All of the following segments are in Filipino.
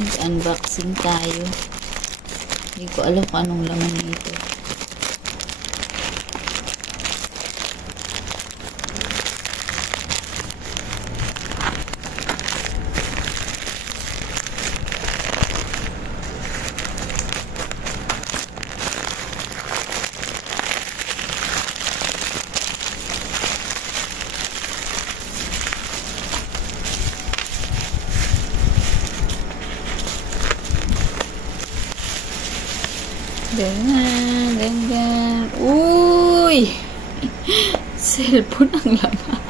Mag-unboxing tayo. Hindi ko alam kung anong laman nito. Ganyan. Uy! Cellphone ang laman.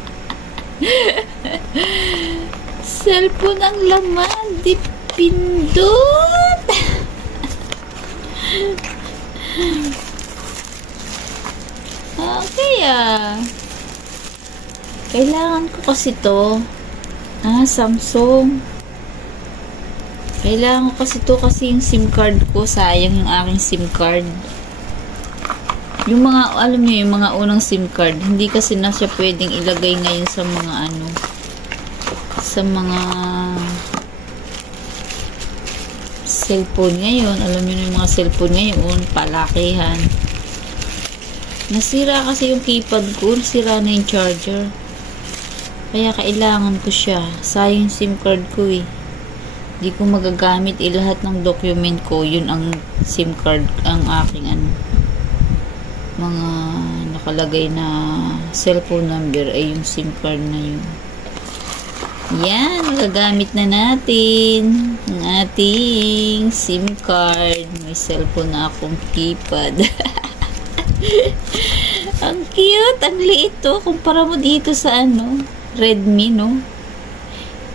Cellphone ang laman. Di pindot. Okay Kailangan ko kasi to. Samsung. Kailangan ko kasi to kasi yung SIM card ko. Sayang yung aking SIM card. Yung mga, alam niyo, yung mga unang SIM card, hindi kasi na siya pwedeng ilagay ngayon sa mga sa mga cellphone ngayon. Alam niyo yung mga cellphone ngayon, palakihan. Nasira kasi yung keypad ko. Nasira na yung charger. Kaya kailangan ko siya. Sayang yung SIM card ko Hindi ko magagamit lahat ng document ko. Yun ang SIM card, ang aking mga nakalagay na cellphone number ay yung SIM card na yun. Yan, magagamit na natin ang ating SIM card. May cellphone na akong keypad. Ang cute, ang liit to. Kumpara mo dito sa Redmi, no?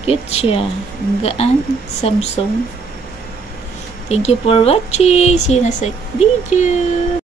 Cute siya. Ang gaan. Samsung. Thank you for watching. See you next video.